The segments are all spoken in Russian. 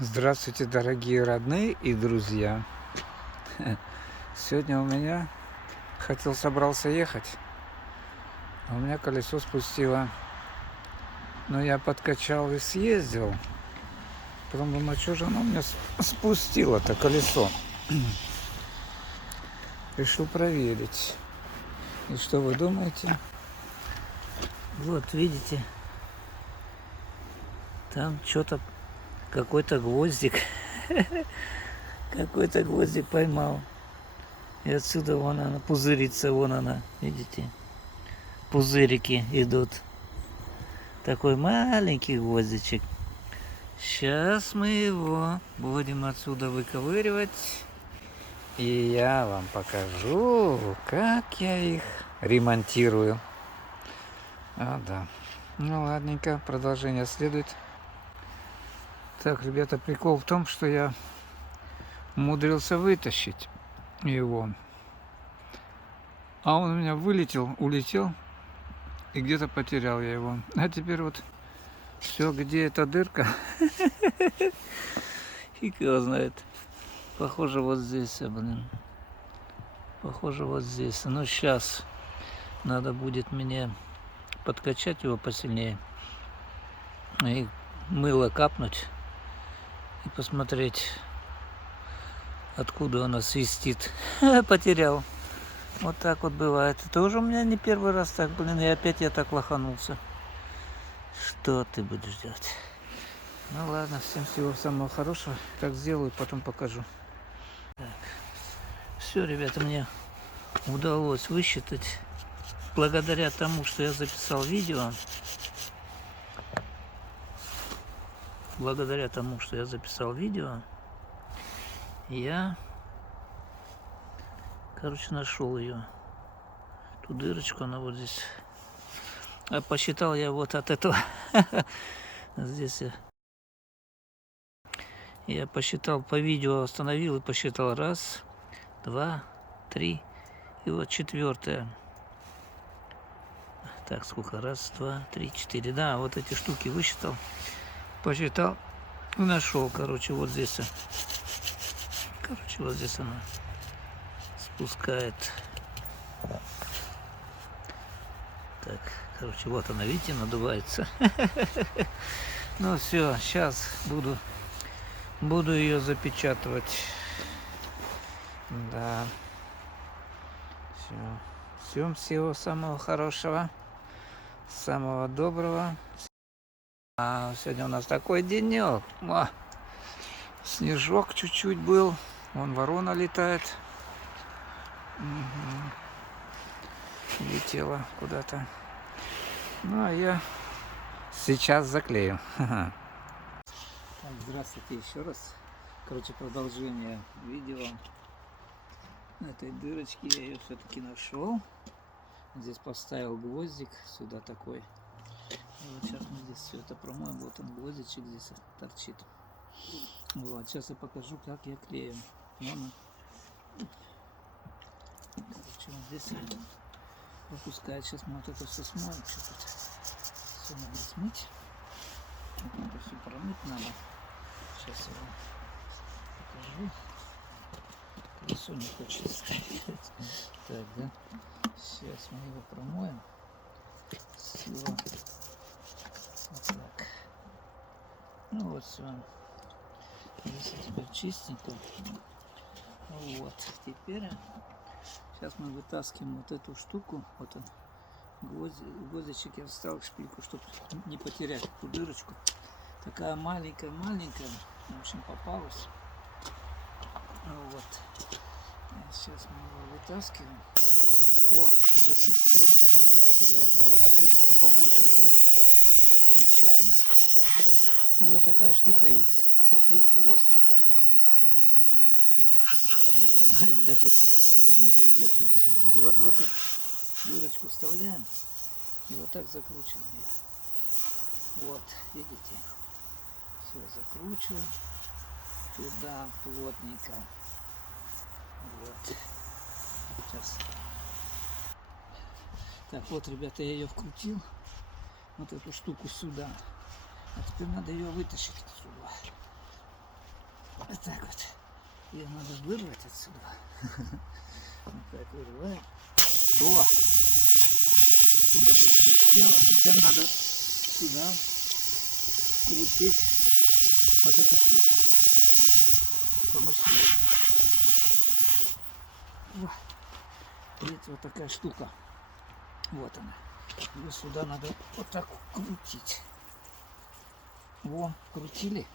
Здравствуйте, дорогие родные и друзья. Сегодня у меня собрался ехать, а у меня колесо спустило. Но я подкачал и съездил. Потом думаю, что же оно у меня спустило-то колесо. Решил проверить. И что вы думаете? Вот, видите, там что-то, какой-то гвоздик. Какой-то гвоздик поймал. И отсюда вон она пузырится, вон она, видите? Пузырики идут. Такой маленький гвоздичек. Сейчас мы его будем отсюда выковыривать. И я вам покажу, как я их ремонтирую. Да. Ну ладненько, продолжение следует. Так, ребята, прикол в том, что я умудрился вытащить его. А он у меня улетел, и где-то потерял я его. А теперь вот все, где эта дырка, фиг его знает. Похоже, вот здесь, блин. Похоже, вот здесь. Ну, сейчас надо будет мне подкачать его посильнее. И мыло капнуть. И посмотреть, откуда оно свистит. Потерял. Вот так вот бывает. Это уже у меня не первый раз так, блин. И опять я так лоханулся. Что ты будешь делать? Ну ладно, всем всего самого хорошего. Так сделаю, потом покажу. Так. Все, ребята, мне удалось высчитать, благодаря тому, что я записал видео. Я, нашел ее. Ту дырочку, она вот здесь. А посчитал я вот от этого. Здесь я посчитал по видео, остановил и посчитал. 1, 2, 3. И вот 4. Так, сколько? 1, 2, 3, 4. Да, вот эти штуки высчитал, посчитал и нашел. Вот здесь. Вот здесь она спускает. Так, вот она, видите, надувается. Ну все, сейчас буду ее запечатывать. Да. Все. Всем всего самого хорошего. Самого доброго. Сегодня у нас такой денек. Снежок чуть-чуть был. Вон ворона летает. Летела куда-то. Ну, а я сейчас заклею. Так, здравствуйте еще раз. Продолжение видео. Этой дырочки я ее все-таки нашел. Здесь поставил гвоздик сюда такой. И вот сейчас мы здесь все это промоем. Вот он, гвоздичек здесь торчит. Вот, сейчас я покажу, как я клею. Вон он. Вот здесь пропускает. Сейчас мы вот это все смоем. Все надо смыть. Вот это все промыть надо. Сейчас я вам покажу. Колесо не хочет стоять. Так, да. Сейчас мы его промоем. Все. Вот так. Ну вот все. Здесь теперь чистенько. Вот. Теперь сейчас мы вытаскиваем вот эту штуку. Вот он. Гвоздичек я вставил к шпильку, чтобы не потерять эту дырочку. Такая маленькая. В общем, попалась. Вот. Сейчас мы его вытаскиваем. О, засвистело. Теперь я, наверное, дырочку побольше сделал. Нечаянно. Так. Вот такая штука есть. Вот видите, острая. Вот она, даже вижу, где откуда свистит. И вот в эту дырочку вставляем. И вот так закручиваем ее. Вот, видите. Все закручиваем. Туда плотненько. Вот. Сейчас. Так, вот, ребята, я ее вкрутил. Вот эту штуку сюда. А теперь надо ее вытащить отсюда. Вот так вот. Ее надо вырвать отсюда. Вот так вырываем. О! Все, засвистело. Теперь надо сюда крутить вот эту штуку. Помощнее. Видите, вот такая штука. Вот она. Ее сюда надо вот так крутить. Во, крутили.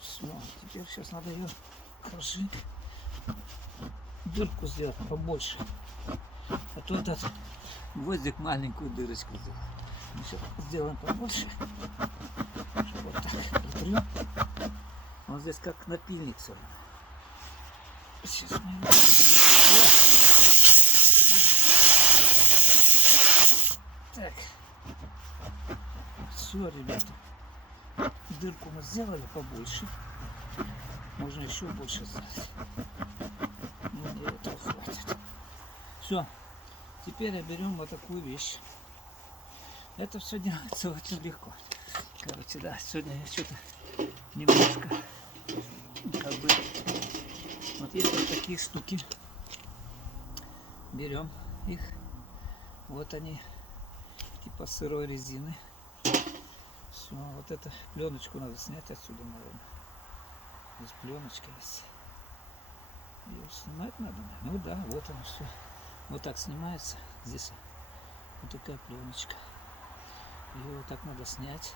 Все, теперь сейчас надо ее хорошо дырку сделать побольше. А то этот гвоздик маленькую дырочку сделал. Мы сейчас сделаем побольше. Вот так притрем. Он здесь как напильник все равно. Сейчас мы его... Так. Все, ребята. Дырку мы сделали побольше. Можно еще больше сделать. Но мне этого хватит. Все. Теперь берем вот такую вещь. Это все делается очень легко. Короче, да, сегодня я что-то немножко как бы вот есть вот такие штуки. Берем их. Вот они, типа сырой резины. Все, вот эту пленочку надо снять отсюда, наверное. Здесь пленочка есть. Ее снимать надо. Ну да, вот оно все. Вот так снимается. Здесь вот такая пленочка. Ее вот так надо снять.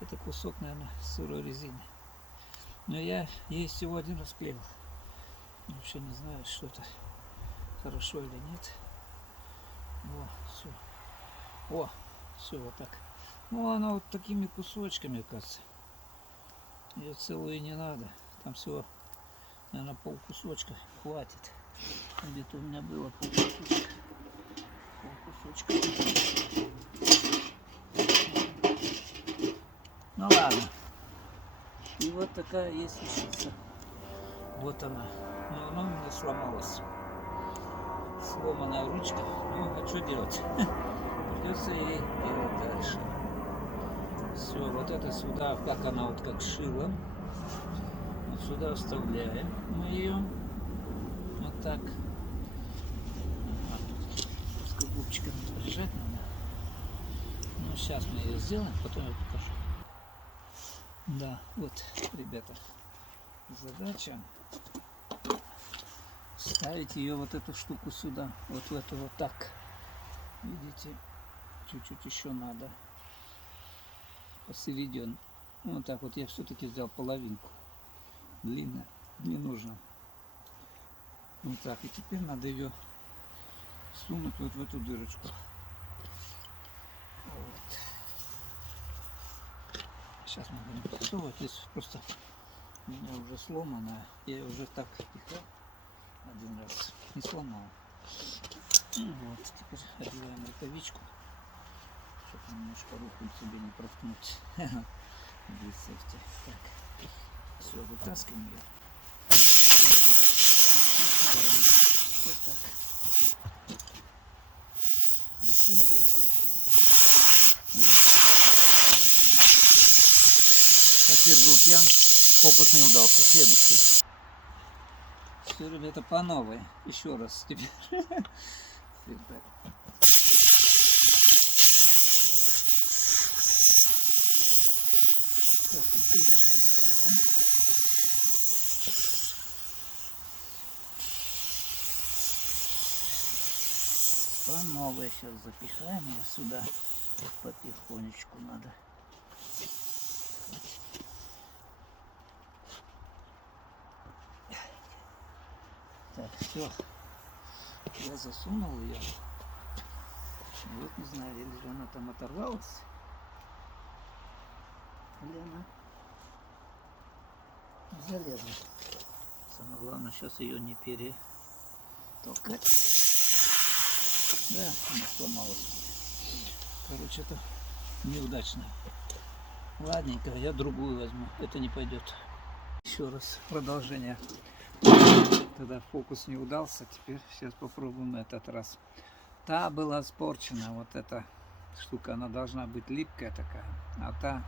Это кусок, наверное, сырой резины. Но я ей всего один раз клеил. Вообще не знаю, что это хорошо или нет. О, все. О, все вот так. Ну, она вот такими кусочками, кажется. Ее целую не надо. Там всего, наверное, полкусочка хватит. Где-то у меня было полкусочка. Ну ладно. И вот такая есть вещица. Вот она. Но она у меня сломалась. Сломанная ручка. Ну, а что делать? Придется ей делать дальше. Все, вот это сюда, как она вот как шила. Вот сюда вставляем мы ее. Вот так. С каблучками прижать надо. Ну, сейчас мы ее сделаем, потом я покажу. Да, вот, ребята, задача ставить ее вот эту штуку сюда, вот в эту вот так. Видите, чуть-чуть еще надо посередине. Вот так вот я все-таки взял половинку. Длинная, не нужно. Вот так. И теперь надо ее сунуть вот в эту дырочку. Вот. Сейчас мы будем засовывать. Здесь просто у меня уже сломанная. Я ее уже так пихал один раз. Не сломал. Вот. Теперь одеваем рукавичку, чтобы немножко руку себе не проткнуть. Так. Все, вытаскиваем ее. Вот так. Засунули. Теперь был пьян, фокус не удался. Следующий. Все, ребята, по новой. Еще раз теперь. Так, рукавичку надо, по новой сейчас запихаем ее сюда. Потихонечку надо. Так, все. Я засунул ее. Вот не знаю, или же она там оторвалась. Или она залезла. Самое главное сейчас ее не перетолкать. Да, она сломалась. Короче, это неудачно. Ладненько, я другую возьму. Это не пойдет. Еще раз продолжение. Тогда фокус не удался. Теперь сейчас попробуем этот раз. Та была испорчена. Вот эта штука, она должна быть липкая такая. А та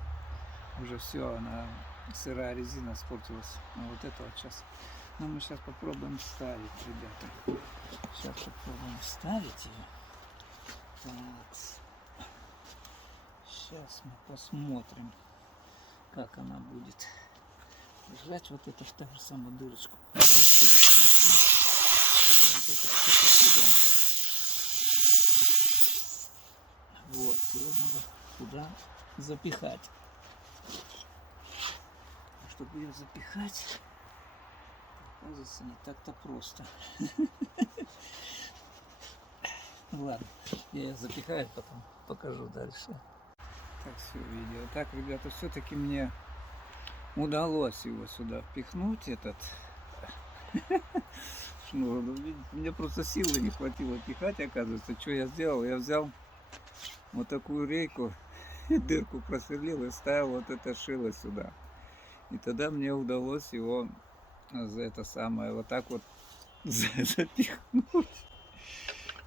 уже все, она сырая резина испортилась. А вот это вот сейчас. Но мы сейчас попробуем вставить, ребята. Сейчас попробуем вставить ее. Так. Сейчас мы посмотрим, как она будет держать вот эту в ту же самую дырочку. Вот это что-то сюда. Вот, ее надо сюда запихать. Чтобы ее запихать, оказывается, не так-то просто. Ладно, я ее запихаю, потом покажу дальше. Так, все, видео. Так, ребята, все-таки мне удалось его сюда впихнуть, этот шнур. Мне просто силы не хватило пихать, оказывается. Что я сделал? Я взял вот такую рейку, дырку просверлил и ставил вот это шило сюда. И тогда мне удалось его за это самое вот так вот запихнуть.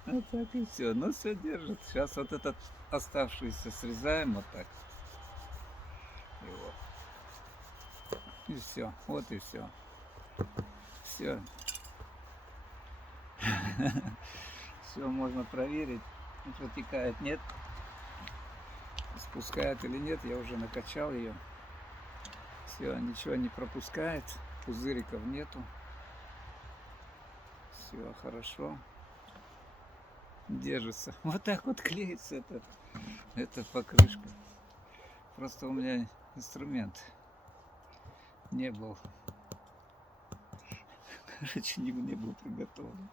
Вот так и все. Ну все держит. Сейчас вот этот оставшийся срезаем вот так. И вот. И все. Вот и все. Все. Все можно проверить. Протекает, нет. Спускает или нет. Я уже накачал ее. Все, ничего не пропускает. Пузыриков нету. Все хорошо. Держится. Вот так вот клеится эта покрышка. Просто у меня инструмент не был. Короче, не был приготовлен.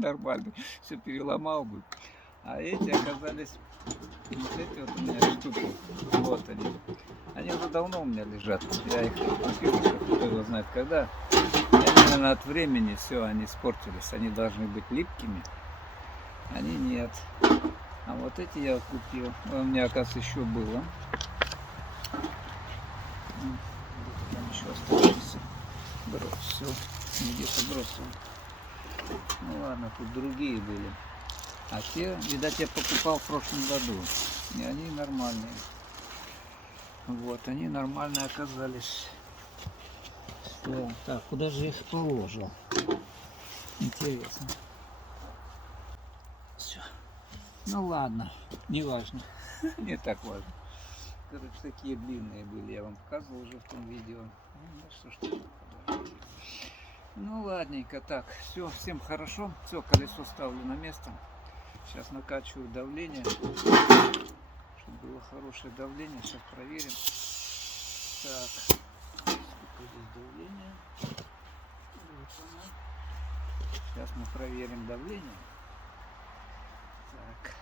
Нормально. Все переломал бы. А эти оказались, вот эти вот у меня штуки. Вот они. Они уже давно у меня лежат. Я их купил, кто его знает когда. Именно от времени все, они испортились. Они должны быть липкими. Они нет. А вот эти я купил. У меня, оказывается, еще было. Где-то там еще оставшиеся. Все. Где-то бросил. Ну ладно, тут другие были. А те, видать, я покупал в прошлом году. И они нормальные. Вот, они нормальные оказались. Все. Так, куда же я их положил? Интересно. Все. Ну ладно, не важно. Не так важно. Короче, такие длинные были, я вам показывал уже в том видео. Ну, что ж такое. Ну ладненько, так, все, всем хорошо. Все, колесо ставлю на место. Сейчас накачиваю давление, чтобы было хорошее давление. Сейчас проверим. Так, сколько здесь давление? Сейчас мы проверим давление. Так.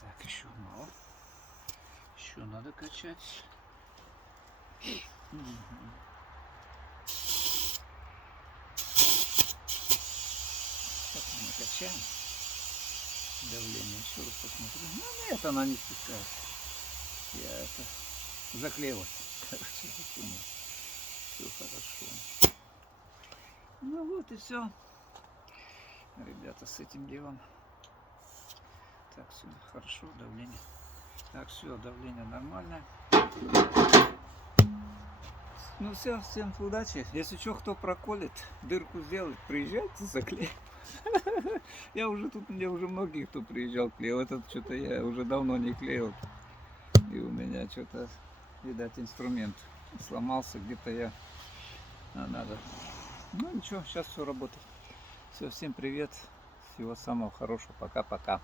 Так, еще мало. Еще надо качать. Так, мы накачаем давление. Еще раз посмотрю. Ну нет, она не спускает. Я это заклеилась. Короче, запомнил. Все хорошо. Ну вот и все. Ребята, с этим делом. Так, все хорошо, давление. Так, все, давление нормальное. Ну все, всем удачи. Если что, кто проколет, дырку сделает, приезжайте, заклеим. Я уже тут, мне уже многие, кто приезжал, клеил. Этот что-то я уже давно не клеил. И у меня что-то, видать, инструмент сломался, где-то я... надо. Ну ничего, сейчас все работает. Все, всем привет. Всего самого хорошего. Пока-пока.